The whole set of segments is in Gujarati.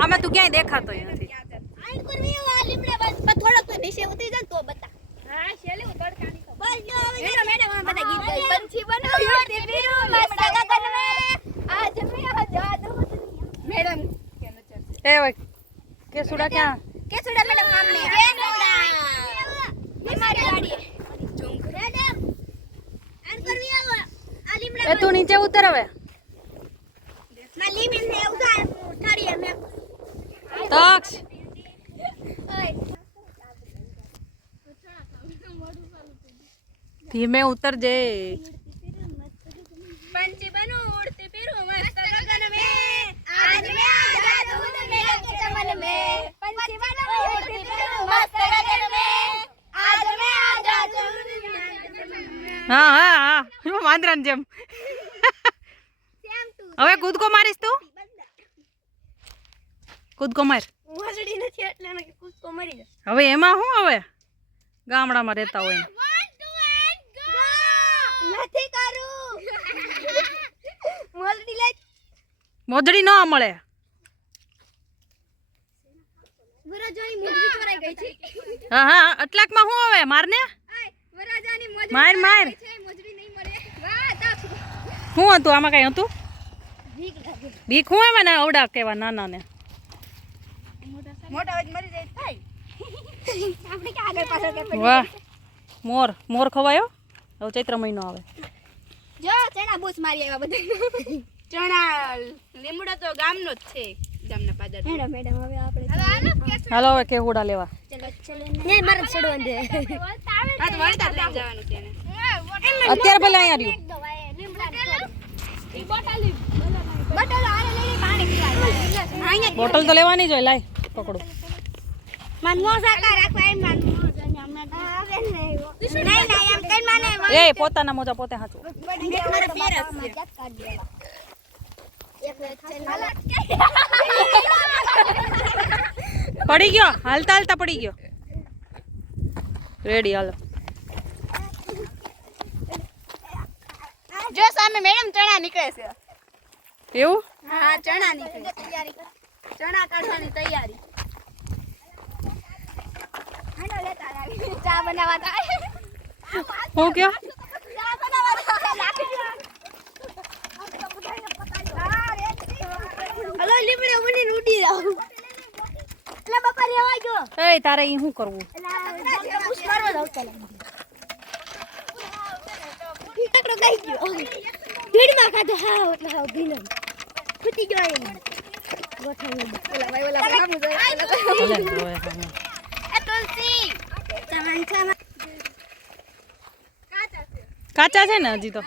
આમાં તું ક્યાંય દેખાતો નથી. થોડોક તો નીચે ઉતરી જાય તો બતા હા શેલે ઉતરતા એ કેસુડા ક્યાં કેસુડા મેડમ સામને કે મારી ગાડી મેડમ આન કરવી આવો. આ લીમડા એ તું નીચે ઉતર હવે માં લીમીન ને ઉધાર ઠાડીએ મે તક્ષ! ધીમે ઉતરજે પંછી બનો ઉડતી પીરું મસ્ત ગગન મે. આજ મે આઝાદ હું મે કે ચમન મે. પંછી બનો ઉડતી પીરું મસ્ત ગગન મે. આજ મે આઝાદ હું મેરા કે ચમન મે. હા હા હા. હું વાંદરાની જેમ. હવે કૂદકો મારીશ તું? કૂદકો માર. વાજડી નથી એટલે એને કૂદકો મરી જાય હવે એમાં શું હવે ગામડામાં રહેતા હોય ને. નથી કરું. મોસડી લે મોજડી ન મળે. વરજાની મોજડી ચોરાઈ ગઈ છે. હા હા અટલાકમાં શું હવે મારને? વરજાની મોજડી માર માર. મોજડી નહીં મળે. વાહ તાપ. શું હતું? આમાં કઈ હતું? બીક આવે ને અવડા કેવા નાના ને. મોટા મરી જાય થાય. આપણે કે આગળ પાછળ કે પડી વાહ મોર મોર ખવાયો હવે ચૈત્ર મહિનો આવે. જો ચણા બૂસ મારી આવ્યા બધા ચણા લીમડો તો ગામનો જ છે ગામના પાદર. મેડમ મેડમ હવે આપણે હવે આનો કેસ હાલો હવે કેવડા લેવા. ચલો ચલો ને મારે છોડવાનું છે. હા તો વળતા જ જવાનું છે અત્યારે ભલે અહીંયા રહ્યું. બટલ બોટલ તો લેવાની જ હોય લાય પકડો મન મોસા કા રાખવા એમ મન હવે નહીં નહીં નહીં એમ કઈ માને એ પોતાના મોજા પોતે હાચું મારે પેરસ છે પડી ગયો હાલતા હાલતા પડી ગયો રેડી હાલો જો સામે મેડમ ચણા નીકળે છે. એવું? હા ચણા તૈયારી ચણા કાઢવાની તૈયારી. ચા બનાવવા થાય હું કયો? ચા બનાવવા થાય હલો લીમડે ઉડીને ઉડી જાવ એટલે બાપા એ તારે ઈ શું કરવું? ભીડમાં ખાધો. હા એટલે હા ભીનો ફૂટી ગયો એમ ગોઠવી ઓલા ભાઈ ઓલા ભાઈ સામું જોઈ ભલે, હવે હા. એ તુલસી ચમન ચમન કાચા છે ને હજી તો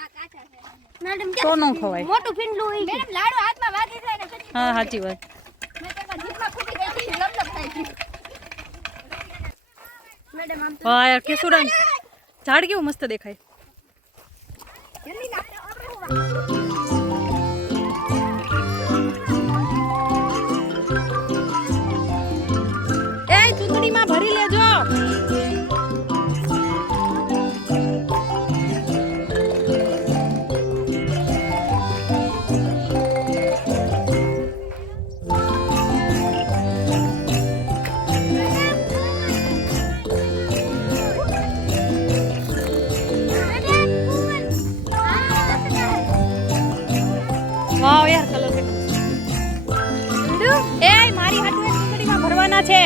મેડમ તો ન ખવાય મોટું ફીંડલું હોય મેડમ લાડુ હાથમાં વાગી જાય ને પછી હા સાચી વાત મેં તેમાં જીભમાં ફૂટી ગઈ હતી લપલપ થઈ ગઈ મેડમ આમ હા યાર કેસુડા ઝાડ કેવું મસ્ત દેખાય વાવ યાર કલર કેટલો એ મારી હાટુ ચૂંટણીમાં ભરવાના છે.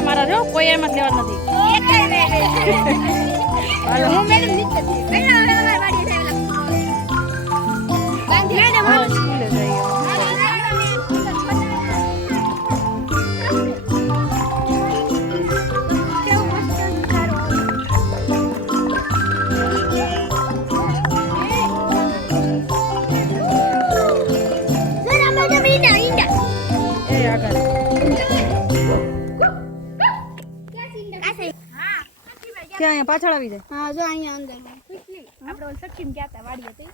સુડા મારા જો કોઈ એમ જ લેવા નથી. અહીંયા પાછળ આવી જાય. હા જો અહીંયા અંદર. આપણે ઓલ સખીને ગયા હતા વાડી હતી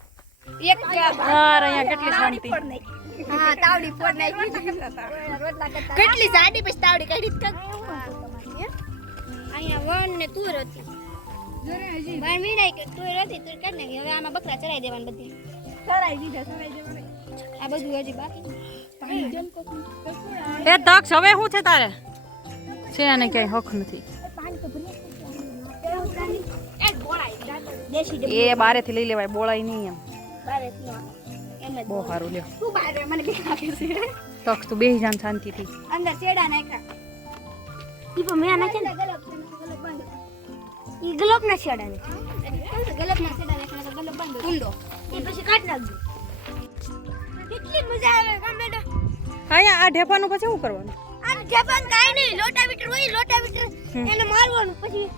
એક યાર અહીંયા કેટલી શાંતિ. હા તાવડી ફોડ નાખી. કેટલી સાડી પછી તાવડી કાઢી જ અહીંયા વન ને તુર હતી. વન વીણાઈ કે તુર હતી તુર કાઢી નાખી. હવે આમાં બકરા ચડાઈ દેવાના બધી. દીધા દેવાને. આ બધું હજી બાકી. એ તક્ષ હવે શું છે તારે? છે અને કઈ હક નથી. દેશી બારે થી લઈ લેવાય બોળાય નહીં એમ. બહુ સારું લ્યો. શું બારે મને બે લાગે છે. તક્ષ તું બેહી જાન શાંતિથી. અંદર ચેડા નાખ્યા. ઈ પણ મેં નાખે ને. ઈ ગલોબ ના ચેડા ને ગલોબ ના ચેડા તો ગલોબ બંધ ઊંડો. એ પછી કાટ નાખજો. કેટલી મજા આવે કા બેટા અહીંયા આ ઢેફાનું પછી શું કરવાનું? આ જપાન કાઈ નહીં લોટા વીટર હોય લોટા વીટર એને મારવાનું પછી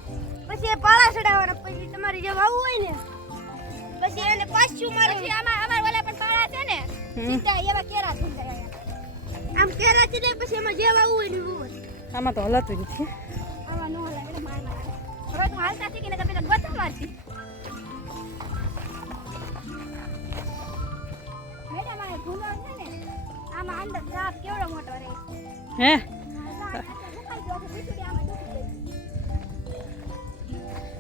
પછી એ પાળા ચડાવવાના પછી તમારે જે વાવવું હોય ને પછી એને પાછું મારે છે આમાં અમાર વાલા પણ પાળા છે ને સીધા એવા કેરા જાય આમ કેરા છે પછી એમાં જે આવું હોય ને વાવવું આમાં તો હલાતું નથી આમાં નો હલાવે એટલે માર માર. હવે તું હાલતા શીખીને તો ને ગોથા મારતી મેડમ આ ભૂલો છે ને આમાં અંદર સાપ કેવડો મોટો રહે? હે?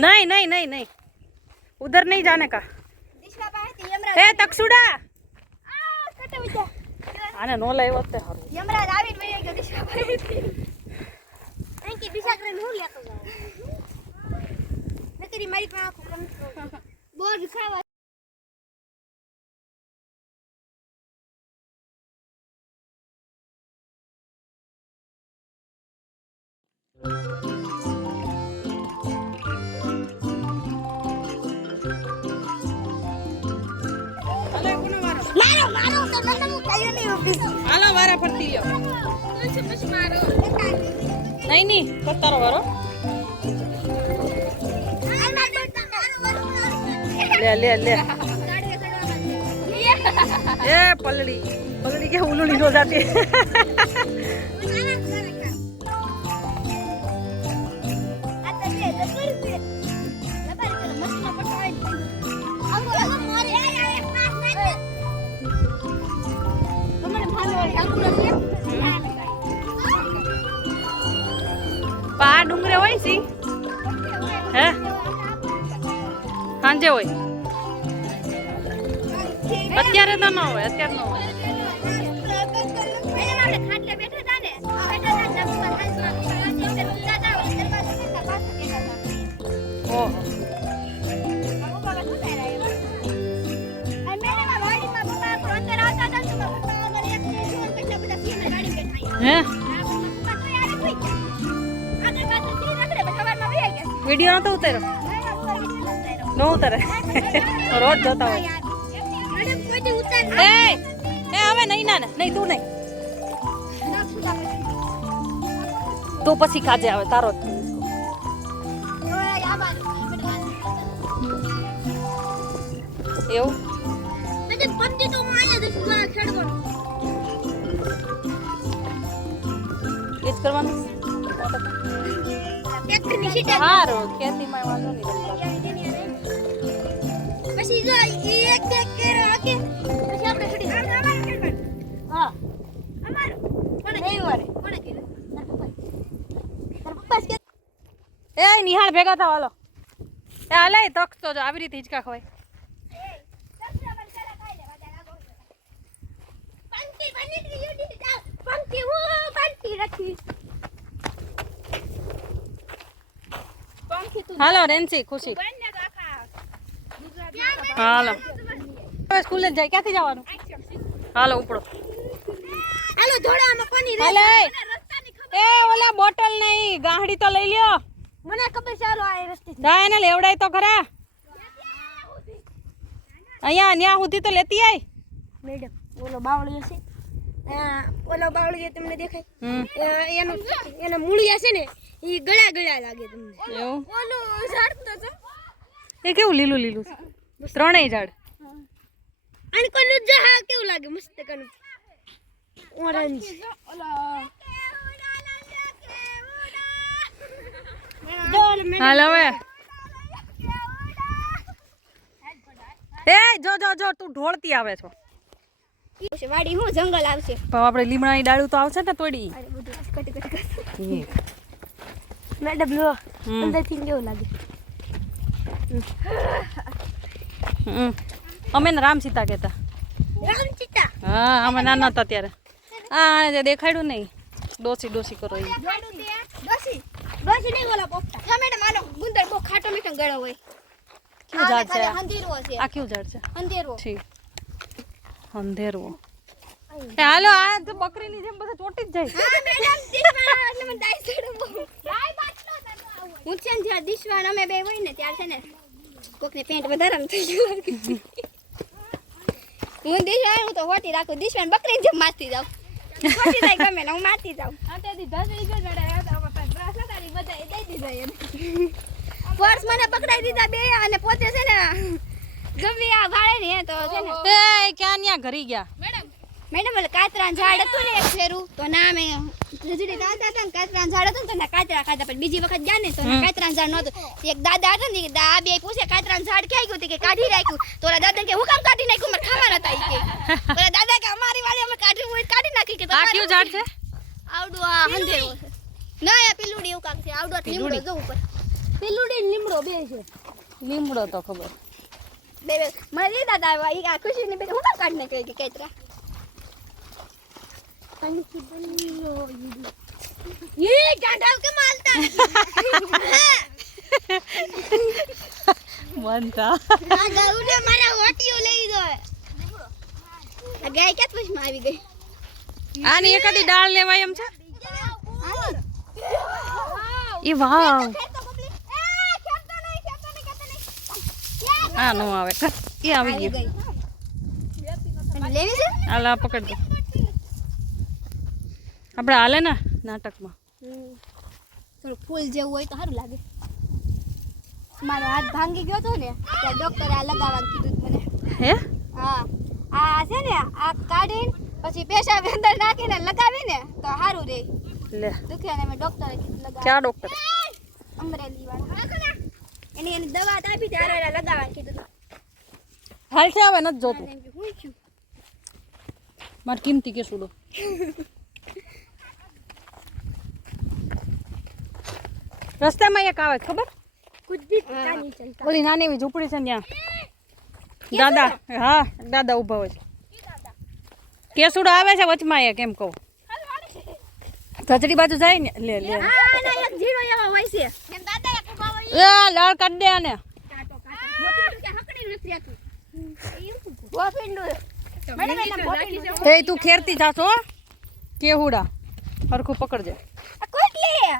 નહીં નહીં નહીં નહીં ઉધર નહીં જાને કા હે તક્ષુડા આને નો લઈ વખતે સારું યમરાજ આવીને વઈ ગયો દિશા. અહીં કે દિશા કરે હું લેતો જાઉં? નકરી મારી પણ આખું બોર ખાવા વારા ફરતી લ્યો મારો નહીં નહીં કરતારો વારો મારો મારો મારો. લે લે લે. એ પલડી પલડી કે ઉલુડી નો જાતી સાંજે હોય. અત્યારે તો ન હોય અત્યારે ન હોય. ઉતારે. રોજ જોતા હોય. એ એ હવે નહીં ના ને નહીં તું નહીં. તો પછી. ખાજે આવે તારો જ. ઓય, આ બાજુ. વાંધો એવું એ એક નિહાળ ભેગા થા હાલો. એ, હાલે તક તો જો આવી રીતે હિચકા ખવાય. હાલો, રેન્સી, ખુશી. હાલો. હવે સ્કૂલે જાય. ક્યાંથી જવાનું? હાલો ઉપડો. હાલો જોડામાં કોની હાલે. એ ઓલા બોટલ નહીં ગાંહડી તો લઈ લ્યો. મને ખબર ચાલો આ રસ્તે જાય ને લેવડાય તો ખરા. અહીંયા ન્યા સુધી તો લેતી આય. મેડમ ઓલો બાવળિયો છે. ઓલો બાવળિયો તમને દેખાય? એનો એના મૂળિયા છે ને એ ગળા ગળા લાગે તમને. એવું? ઓલું ઝાડ તો. એ કેવું લીલું લીલું છે? ત્રણેય ઝાડ. અને કોનું હા કેવું લાગે? મસ્ત કનું ઓરેન્જ હાલ હવે. એ જો જો જો તું ઢોળતી આવે છો. વાડી હું? જંગલ આવશે. પણ આપણે લીમડાની ડાળું તો આવશે ને તોડી. મેડમ લો. અંદરથી કેવું લાગે. અમે ને રામ સીતા કહેતા. રામ હા અમે નાના હતા ત્યારે. હા જે દેખાડ્યું નહીં ડોસી ડોસી કરો એ દોશી દોશી નહીં ઓલા પોપટા. હા મેડમ આનો ગુંદર બહુ ખાટો મીઠો ગળો હોય. કયું ઝાડ છે? આ? છે. આ કયું ઝાડ છે? અંધેરો ઠીક. અંધેરવો. એ હાલો આ તો બકરીની જેમ બધા ચોટી જ જાય. હા મેડમ દિશવાન એટલે મને દાઈ સડો હું છે ને જ્યાં દિશવાન અમે બે હોય ને ત્યાર છે ને કોકની પેન્ટ વધારામાં થઈ ગયું હું દિશા હું તો હોટી રાખું. દિશવાન બકરી જેમ મારતી જાઉં. હોટી ગમે ને હું મારતી જાઉં. પર્સ મને પકડાઈ દીધા બે અને પોતે છે ને ગમે આ વાળે ને તો છે ને. એ ક્યાં ન્યા ઘરી ગયા? મેડમ. મેડમ એટલે કાતરા ઝાડ હતું ને એક ફેરું તો ના અમે હતા ને કાતરા ઝાડ હતું ને કાતરા પણ બીજી વખત ગયા ને તો કાતરા ઝાડ નહોતું. એક દાદા હતા ને દા બે પૂછે કાતરા ઝાડ ક્યાં ગયું? તે કે કાઢી રાખ્યું તો ઓલા દાદા કે હું કામ કાઢી નાખ્યું? મારે ખાવા નતા કે. ઓલા દાદા કે અમારી વાળી અમે કાઢી હોય કાઢી નાખી કે આ કયું ઝાડ છે? આવડું આ હંધેરો ના આ પીલુડી એવું કાંક છે. આવડું લીમડો જો ઉપર. પીલુડી લીમડો બે છે. લીમડો તો ખબર. બે બે. મારી દાદા આ ખુશીની બે હું કામ કાઢી નાખ્યું? કે કાતરા. ये डांडा के मालता બનતા આ ગરુડે મારા ઓટીઓ લઈ ગયો આ ગાય ક્યાં પછી માં આવી ગઈ આની એકાદી ડાળ લેવાય એમ છે એ વાવ આ નો આવે એ આવી ગયું લેવી છે હાલ આ પકડ દો આપણે હાલે ને નાટકમાં. થોડું ફૂલ જેવું હોય તો સારું લાગે. મારો હાથ ભાંગી ગયો હતો ને ત્યાં ડોક્ટરે આ લગાવવાનું કીધું મને. હે? હા. આ છે ને આ કાઢીને પછી પેશાબ અંદર નાખીને લગાવીને તો સારું રહે લે. દુખે ને મેં ડોક્ટરે કીધું લગાવ. ક્યાં ડોક્ટર? અમરેલી વાળા એની એની દવા આપી ત્યારે એને લગાવવાનું કીધું હાલ છે હવે નથી જોતું. મારે કિંમતી કે સુડો રસ્તામાં એક આવે ખબર? ઓલી નાની એવી ઝૂંપડી છે ત્યાં. દાદા હા દાદા ઊભા હોય છે. કેસુડો આવે છે વચમાં એક એમ કહું. ધચડી બાજુ જાય ને લે લે. લાળ કાઢ દે આને. એ તું ખેરતી જાશો કેહુડા. હરખું પકડજે.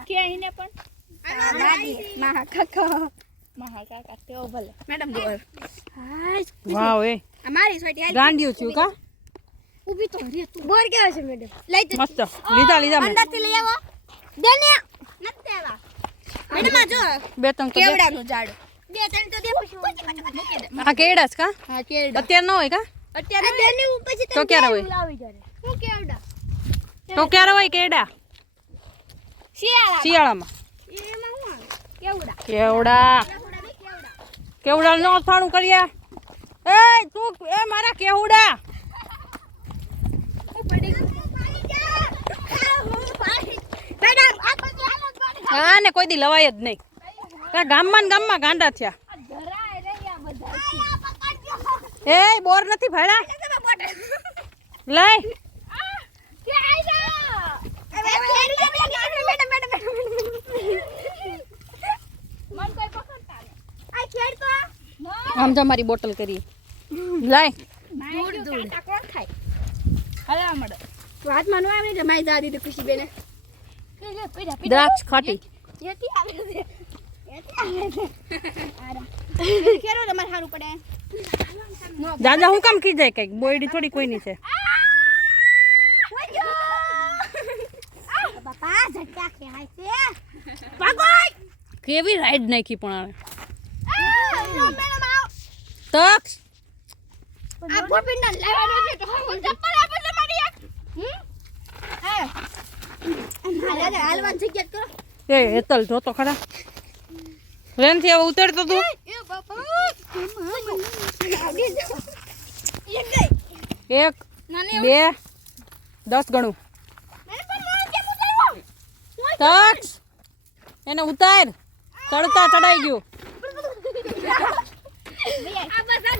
કે એને પણ? મેડમ બોલ વાવ એ. આ સોટી ગાંડિયું થયું કા? ઊભી તો રે તું બોર કેવો છે મેડમ. લઈ તો મસ્ત. લીધા લીધા મેં. અંદરથી લઈ આવો. દેને નથી દેવા મેડમ આ જો. બે ત્રણ તો દે. કેવડાનું ઝાડ. બે ત્રણ તો દેવું છું. આ કેડા છે કા? હા કેવડા અત્યારે ન હોય કા? અત્યારે દેને પછી તો ક્યારે હોય? લાવી જાય હું કેવડા તો ક્યારે હોય કેડા શિયાળા શિયાળામાં. આવે કેવડા? કેવડા? નો અથાણું કરીએ? એ તું એ મારા કેવડા. હું ને કોઈ દી લવાય જ નહીં. ત્યાં ગામમાં ને ગામમાં ગાંડા થયા. એ બોર નથી ભાડા લઈ. મેડમ મેડમ મેડમ મન કોઈ પકડતા ને આ ખેડ તો આમ જો મારી બોટલ કરી. લાય. દૂર દૂર. કોણ ખાય? હલા મળે. હાથમાં નો આવે ને મારી દાદી તો ખુશી બેને. દ્રાક્ષ ખાટી. એથી આવે છે. એથી આવે છે. આરા ખેરો તમારે સારું પડે. દાદા હું કામ કીધે કંઈક? બોયડી થોડી કોઈની છે. બાપા ઝટકા ખેહાય છે. કેવી રાઈડ નાખી પણ આવ તક્ષ આ ભૂપિંડા લેવાનો છે તો હું ચપ્પલ આપો તમારી એક હમ હા હાલ હાલવાની જગ્યા કરો એ હેતલ જો તો ખરા. ટ્રેનથી હવે ઉતરતો તું. એ બાપા એક એક બે દસ ગણું. તક્ષ એને ઉતાર. ચડતા ચડાઈ ગયું આ બધા